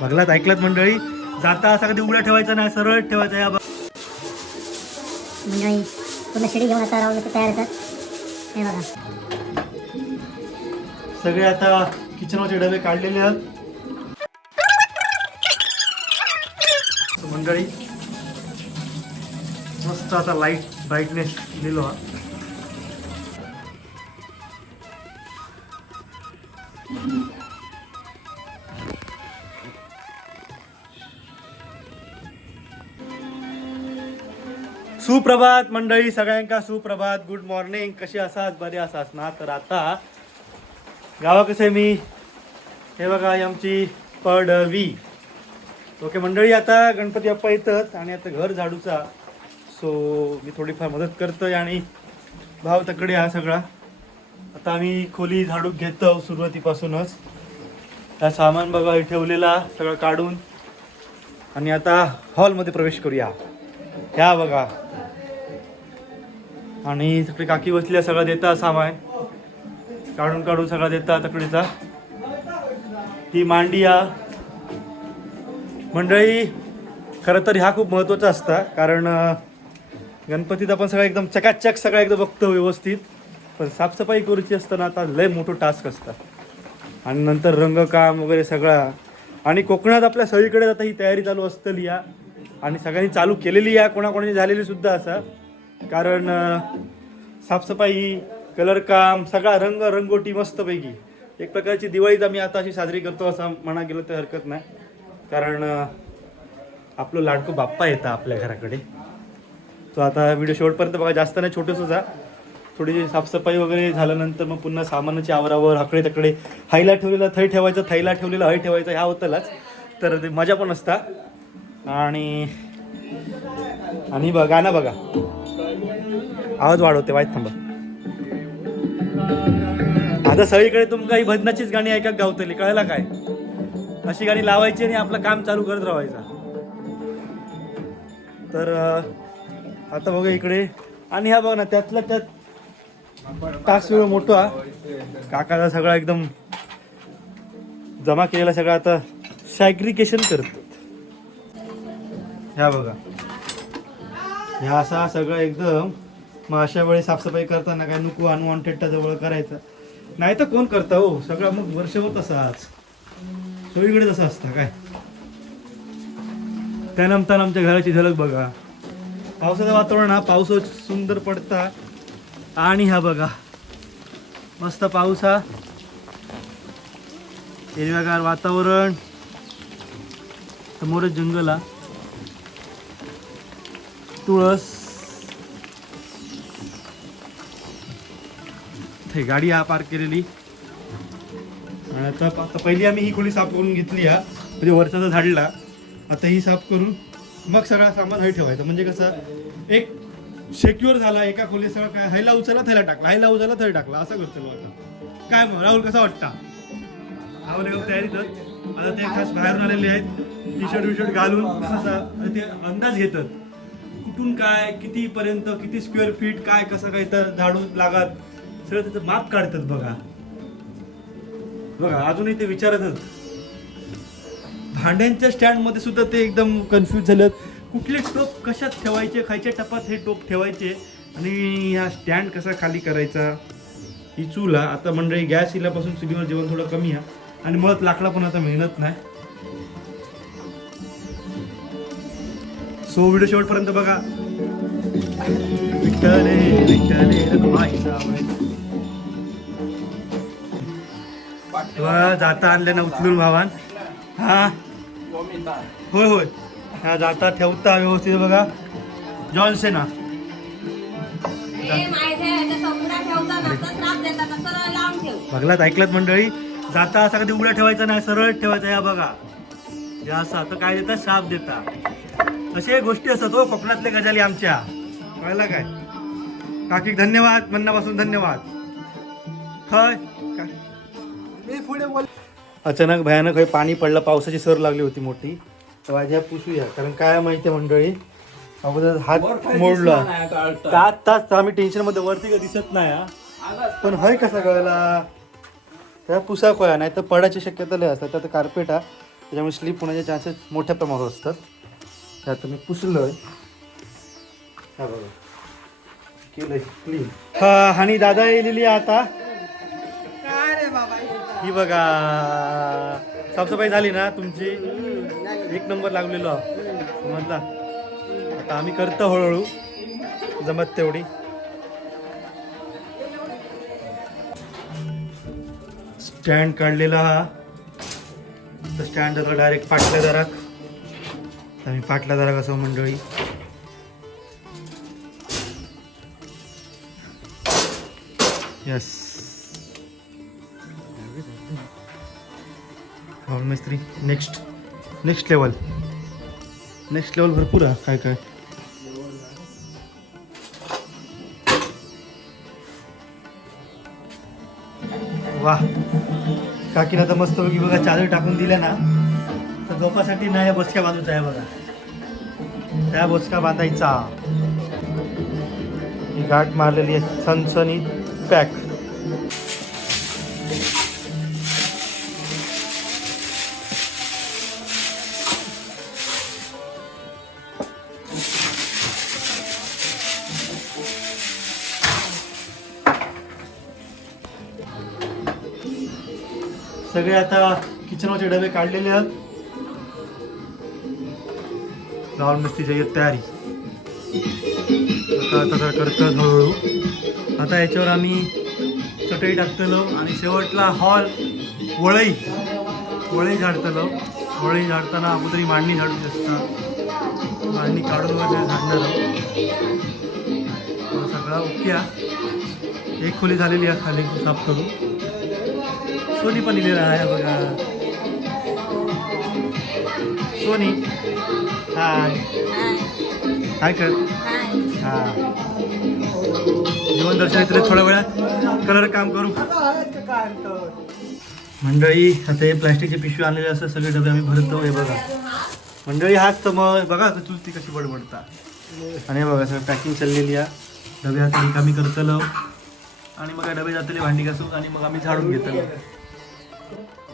बघलात ऐकलात मंडळी जाता असा कधी उघडा ठेवायचा नाही सरळ ठेवायचा या बघ. मंडळी पूर्ण शिडी घेऊन आता राहुल तयार येतात. हे बघा. सगळे आता किचनवरचे डबे काढलेले आहेत. मंडळी मस्त आता लाइट ब्राईटनेस दिलो हा. सुप्रभात मंडळी सगळ्यांका सुप्रभात. गुड मॉर्निंग कशी आसात बरे असास ना? तर आता गावा कसं आहे मी हे बघा आमची पडवी. ओके मंडळी आता गणपती बाप्पा येतात आणि आता घर झाडूचा. सो मी थोडीफार मदत करतोय आणि भाव तकडे हा सगळा. आता आम्ही खोली झाडू घेतो सुरुवातीपासूनच. हा सामान बघा हे ठेवलेला सगळं काढून. आणि आता हॉलमध्ये प्रवेश करूया. ह्या बघा. आणि तिकडे काकी बसल्या सगळं देता सामान. काढून काढून सगळा देता तकडीचा. ती मांडी हा मंडळी खरं तर ह्या खूप महत्त्वाचा असता कारण गणपतीत आपण सगळं एकदम चकाचक सगळं एकदम बघतो व्यवस्थित. पण साफसफाई करूची असताना आता लय मोठं टास्क असतं आणि नंतर रंगकाम वगैरे सगळा. आणि कोकणात आपल्या सगळीकडे आता ही तयारी चालू असतली या. आणि सगळ्यांनी चालू केलेली या. कोणाकोणाची झालेली सुद्धा असा. कारण साफसफाई कलर काम सगळा रंग रंगोटी मस्तपैकी. एक प्रकारची दिवाळीच आम्ही आता अशी साजरी करतो असं म्हणा गेलं तर हरकत नाही. कारण आपलं लाडकं बाप्पा येतं आपल्या घराकडे. तो आता व्हिडिओ शेवटपर्यंत बघा जास्त नाही छोटंसंच आहे थोडी साफसफाई वगैरे झाल्यानंतर मग पुन्हा सामानाची आवरावर हकडे तकडे हायला ठेवलेलं थै ठेवायचं थैला ठेवलेलं हय ठेवायचं ह्या होतलाच. तर ते मजा पण असता. आणि आणि बघा ना बघा. आवाज वाढवते वाईट थांबा. आता सगळीकडे तुमका ही भजनाचीच गाणी ऐका गावतली कळायला काय? अशी गाणी लावायची आणि आपलं काम चालू करत राहायचं. तर आता बघा इकडे. आणि ह्या बघ ना त्यातलं त्यात टास्क वेळ मोठा. काकाचा सगळा एकदम जमा केलेला सगळं आता सॅग्रिकेशन करतो ह्या बघा. ह्या असा सगळं एकदम मग अशा वेळी साफसफाई करताना काय नको अनवॉन्टेडच्या जवळ करायचं. नाही तर कोण करता हो? सगळं मग वर्षभर तसाच सगळीकडे तसं असतं काय? त्यानंतर आमच्या घराची झलक बघा. पावसाचं वातावरण हा पाऊस सुंदर पडता. आणि हा बघा. मस्त पाऊस हा. हिरव्यागार वातावरण. समोरच जंगल हा. तुळस. थे गाडी हा पार्क केलेली. आणि आता आता पहिली आम्ही ही खोली साफ करून घेतली हा. म्हणजे वरचा झाडला आता ही साफ करून मग सगळा सामान हाय ठेवायचं. म्हणजे कसं एक सेक्युअर झाला एका खोलीत सगळं काय हायला उचला थैला टाकला हायला उचला थैला टाकला असं करतो आता काय मग राहुल कसा वाटता? राहुल एकदम तयारीतच आता ते खास बाहेरून आलेले आहेत. टी शर्ट विशर्ट घालून ते अंदाज घेतात. कुठून काय किती पर्यंत किती स्क्वेअर फीट काय कसं काय तर झाडू लागत सगळं त्याचं माप काढतात बघा. बघा अजूनही ते विचारतच. भांड्यांच्या स्टँडमध्ये सुद्धा ते एकदम कन्फ्युज झालेत. कुठले टोप कशात ठेवायचे खायच्या टपात हे टोप ठेवायचे आणि हा स्टँड कसा खाली करायचा? ही चूल हा. आता म्हणजे गॅस इल्यापासून चुलीवर जेवण थोडं कमी आहे आणि मुळात लाकडा पण आता मेहनत नाही. सो व्हिडिओ शेवटपर्यंत बघा. विठ्ठले विठ्ठले जाता आणले ना उचलून भावान. हा? होय होय. हा जाता ठेवता व्यवस्थित बघा. जॉन्सेना बघलात ऐकलात मंडळी? जाता असा कधी उघडा ठेवायचा नाही सरळ ठेवायचा या बघा. हे असं आता काय देतात? शाप देता असे गोष्टी असतात हो कोकणातले गजाली आमच्या. कळलं काय? काकी धन्यवाद. मनापासून धन्यवाद. हय अचानक भयानक हे पाणी पडलं पावसाची सर लागली होती मोठी. तर माझ्या पुसूया कारण काय माहिती आहे मंडळी? अगोदर हात मोडला. तास तास आम्ही टेन्शनमध्ये वरती का दिसत नाही हा. पण हय कसा कळला? त्या पुसा खोया नाही तर पडायची शक्यता लय असतात त्यात कार्पेट हा. त्याच्यामुळे स्लिप होण्याचे चान्सेस मोठ्या प्रमाणावर असतात. त्यात मी पुसलोय हा बघा. केलंय क्लीन हा आणि दादा येलेली आहे आता. ही बघा. साफसफाई झाली ना तुमची? एक नंबर लागलेलो समजला? आता आम्ही करतो हळूहळू. जमत तेवढी. स्टँड काढलेला हा. तर स्टँड आता डायरेक्ट पाटल्या दारात आम्ही पाटला जरा कसं मंडळी. यस हॉल हो, मिस्त्री next next level next level भरपूर आहे. काय काय? वा काकीनं तर मस्त बघी बघा चादर टाकून दिल्या ना. तर झोपासाठी नाही बोचक्या बांधूचा आहे बघा. त्या बोचका बांधायचा. ही गाठ मारलेली आहे सनसनी पॅक. सगळे आता किचनवरचे डबे काढलेले आहेत. रावण मस्तीची येत तयारी. आता तसा करतात हळूहळू. आता याच्यावर आम्ही चटई टाकतलो आणि शेवटला हॉल वळई. वळई झाडतलो. वळई झाडताना अगोदरी मांडणी झाडू असतात मांडणी काढून वगैरे झाडणार सगळा ओके एक खोली झालेली आहे खाली साफ करू. सोनी पण लिहिलेला आहे बघा. सोनी. हाय. हाय कर. हा जीवन दर्शन इथे थोड्या वेळात कलर काम करू. मंडळी आता हे प्लॅस्टिकचे पिशवी आणलेले असं सगळे डबे आम्ही भरतो. हे बघा. मंडळी हाच तर मग बघा आता चुलती कशी बडबडता. आणि बघा सगळं पॅकिंग चाललेली आहे. डबे आता रिकामी करतलो. आणि मग डबे जातले भांडी घासून आणि मग आम्ही झाडून घेतलो.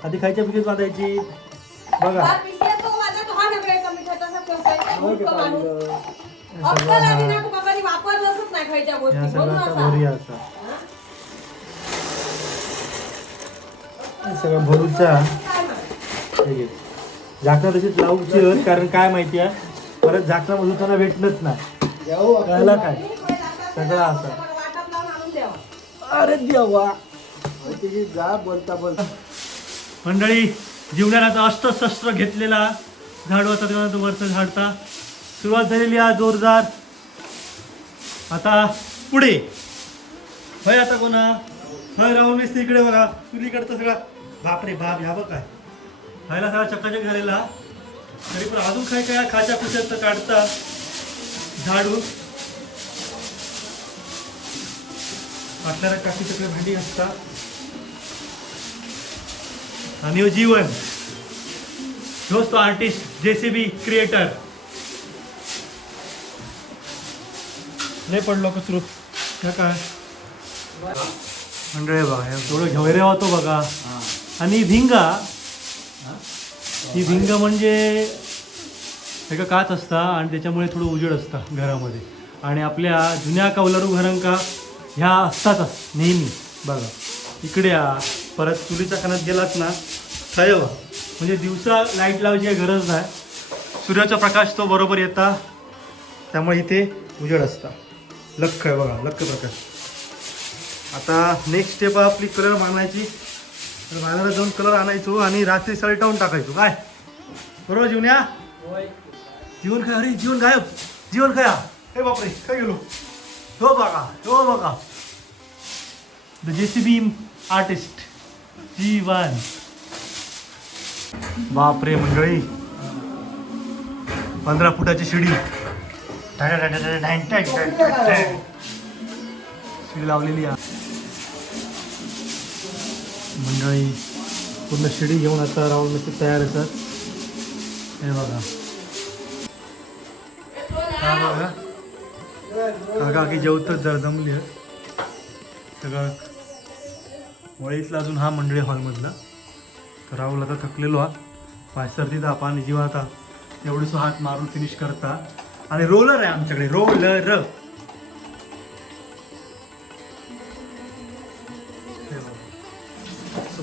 आधी खायच्या पिकेच बांधायची बघा. ठेवतोय. मूर्ख माणूस. अक्कल आली ना तुका कधी वापरलंच नाही खायच्या गोष्टी या म्हणून सगळं आता असा. भरूया असा हे सगळं भरूचा काय म्हणा? हे घे. झाकणं तशीच लावूची कारण काय माहिती आहे परत झाकणं मधुताना भेटलंच नाही कळलं काय सगळं असं वाटप लावून आणून द्यावा. अरे देवा जा बोलता बोलता मंडळी जीवनाचा अस्त्र शस्त्र घेतलेला झाड आता तेव्हा तो वरचं झाडता सुरुवात झालेली आहे जोरदार. आता पुढे. हय आता कोणा? हय राहून मिस्त्री इकडे बघा. चुलीकडचं सगळा. बापरे बाप ह्या बघ. काय खायला सगळा चक्काचक झालेला. तरी पण अजून काय काय खाच्या खुशात तर काढता झाडून. आपल्याला काकी सगळे भांडी असतात आणि जीवन. ह्योच तो आर्टिस्ट जे सी बी क्रिएटर लय पडलो कचरू त्या काय? मंडळी बघा हे थोडं घेवरे होतो बघा. आणि भिंगा ही? भिंग म्हणजे एका काच असता आणि त्याच्यामुळे थोडं उजेड असता घरामध्ये. आणि आपल्या जुन्या कौलारू घरांका ह्या असतातच नेहमी. बघा इकडे परत चुलीच्या कानात गेलात ना थय म्हणजे दिवसा लाइट लावायची काही गरज नाही. सूर्याचा प्रकाश तो बरोबर येता त्यामुळे इथे उजेड असता. लख आहे बघा लख प्रकाश. आता नेक्स्ट स्टेप आपली कलर मारण्याची तर बाजारात जाऊन कलर आणायचो आणि रात्री सळटावून टाकायचो. काय? बरोबर जीवन्या? जीवन काय अरे जीवन गायब. जीवन खया हे बापरे काय गेलो. हो बघा हो बघा. द जे सी बी आर्टिस्ट जीवन. बापरे मंडळी. पंधरा फुटाची शिडी. शिडी लावलेली आहे. मंडळी पूर्ण शिडी घेऊन आता राहुल नक्की तयार असतात हे बघा. बघा. काका की जेवतच जर जमली सगळं वळीतला अजून हा मंडळी हॉलमधला. तर राहुल आता थकलेलो हा. सर्दी तिथं पाणी जीवा आता एवढीच हात मारून फिनिश करता. आणि रोलर आहे आमच्याकडे रोलर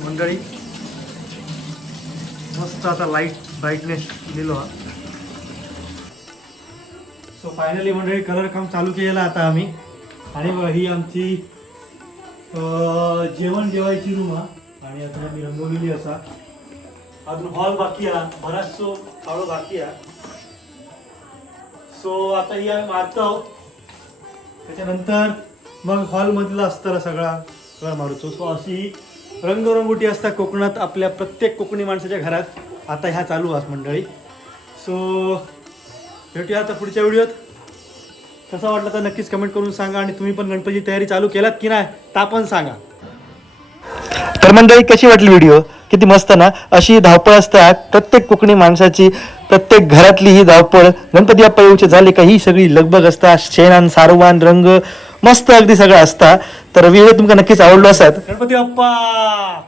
मंडळी मस्त आता लाइट ब्राईटनेस दिलो हा. सो फायनली मंडळी कलर काम चालू केलेला आता आम्ही. आणि ही आमची अं, जेवण जेवायची रूम हा. आणि आता आम्ही रंगवलेली असा. अजून हॉल बाकी आहे. बराच सो काळो बाकी आहे. सो आता ही आम्ही मारतो त्याच्यानंतर मग हॉलमधला असताना सगळा सगळा मारूचो सो अशी रंगरंगोटी असतात कोकणात आपल्या प्रत्येक कोकणी माणसाच्या घरात. आता ह्या चालू आहेत मंडळी. सो भेटूया आता पुढच्या व्हिडिओत. कसा वाटला तर नक्कीच कमेंट करून सांगा आणि तुम्ही पण गणपतीची तयारी चालू केलात की नाही ता पण सांगा. तर मंडळी कशी वाटली व्हिडिओ? किती मस्त ना अशी धावपळ असतात प्रत्येक कोकणी माणसाची प्रत्येक घरातली ही धावपळ गणपती बाप्पा येऊचे झाले का ही सगळी लगबग असता शेणान सारवान रंग मस्त अगदी सगळं असता. तर व्हिडिओ तुमका नक्कीच आवडलो असत. गणपती बाप्पा.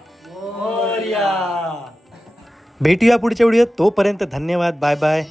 भेटूया पुढच्या व्हिडिओत. तोपर्यंत धन्यवाद बाय बाय.